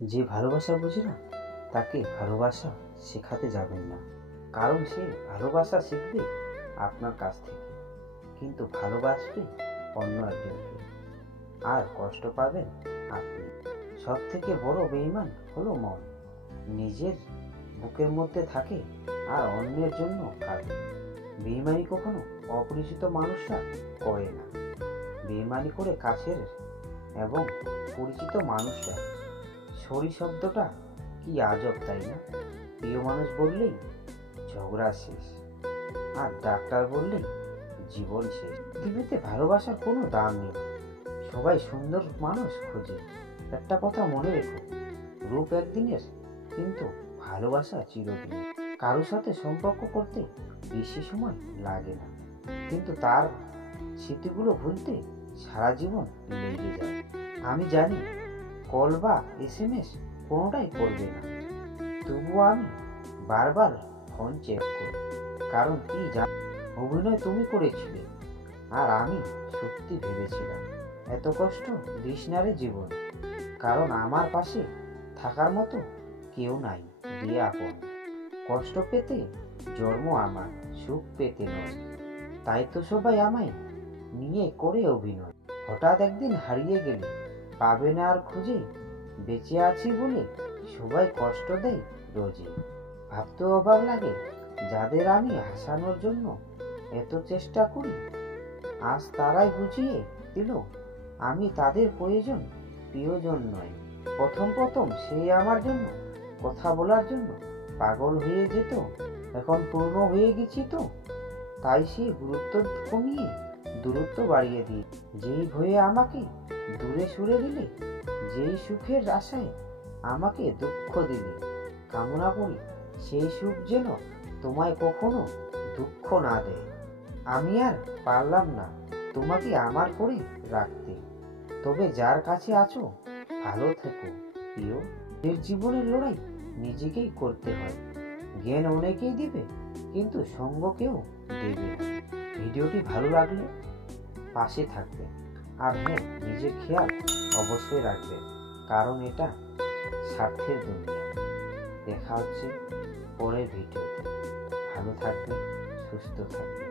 যে ভালোবাসা বোঝে না তাকে ভালোবাসা শেখাতে যাবেন না, কারণ সে ভালোবাসা শিখবে আপনার কাছ থেকে, কিন্তু ভালোবাসবে অন্য একজনকে, আর কষ্ট পাবেন আপনি। সব থেকে বড় বেঈমান হলো মন। নিজের বুকের মধ্যে থাকে আর অন্যের জন্য কাঁদে। বেঈমানি কখনো অপরিচিত মানুষরা করে না, বেঈমানি করে কাছের এবং পরিচিত মানুষরা। সরি শব্দটা কি আজব, তাই না? প্রিয় মানুষ বললেই ঝগড়া শেষ, আর ডাক্তার বললেই জীবন শেষ। পৃথিবীতে ভালোবাসার কোনো দাম নেই, সবাই সুন্দর মানুষ খোঁজে। একটা কথা মনে রেখো, রূপ একদিনের, কিন্তু ভালোবাসা চিরদিনের। কারোর সাথে সম্পর্ক করতে বেশি সময় লাগে না, কিন্তু তার স্মৃতিগুলো ভুলতে সারা জীবন লেগে যায়। আমি জানি কল বা SMS কোনোটাই করবে না, তবুও আমি বারবার ফোন চেক করি। কারণ কি জানো, অভিনয় তুমি করেছিলে, আর আমি সত্যি ভেবেছিলাম এত কষ্ট দিস না রে জীবন, কারণ আমার পাশে থাকার মতো কেউ নাই রে আপন। কষ্ট পেতে জন্ম আমার, সুখ পেতে নয়, তাই তো সবাই আমায় নিয়ে করে অভিনয়। হঠাৎ একদিন হারিয়ে গেলে পাবে না আর খুঁজে, বেঁচে আছি বলে সবাই কষ্ট দেয় রোজে। ভাবতে অবাক লাগে, যাদের আমি হাসানোর জন্য এত চেষ্টা করি, আজ তারাই বুঝিয়ে দিল আমি তাদের প্রিয়জন নয়। প্রথম সে আমার জন্য কথা বলার জন্য পাগল হয়ে যেত, এখন পূর্ণ হয়ে গেছি তো, তাই সে গুরুত্ব কমিয়ে দূরত্ব বাড়িয়ে দিই। যেই ভয়ে আমাকে দূরে সরে দিলে, যেই সুখের আশায় আমাকে দুঃখ দিলে, কামনা করি সেই সুখ যেন তোমায় কখনো দুঃখ না দেয়। আমি আর পারলাম না তোমাকে আমার করে রাখতে, তবে যার কাছে আছো ভালো থেকো প্রিয়। এর জীবনের লড়াই নিজেকেই করতে হয়, জ্ঞান অনেকেই দিবে কিন্তু সঙ্গ কেউ দেবে না। ভিডিওটি ভালো লাগলে পাশে থাকবেন, আর হ্যাঁ, নিজের খেয়াল অবশ্যই রাখবেন, কারণ এটা স্বার্থের দুনিয়া। দেখা হচ্ছে পরের ভিডিওতে। ভালো থাকবেন, সুস্থ থাকবেন।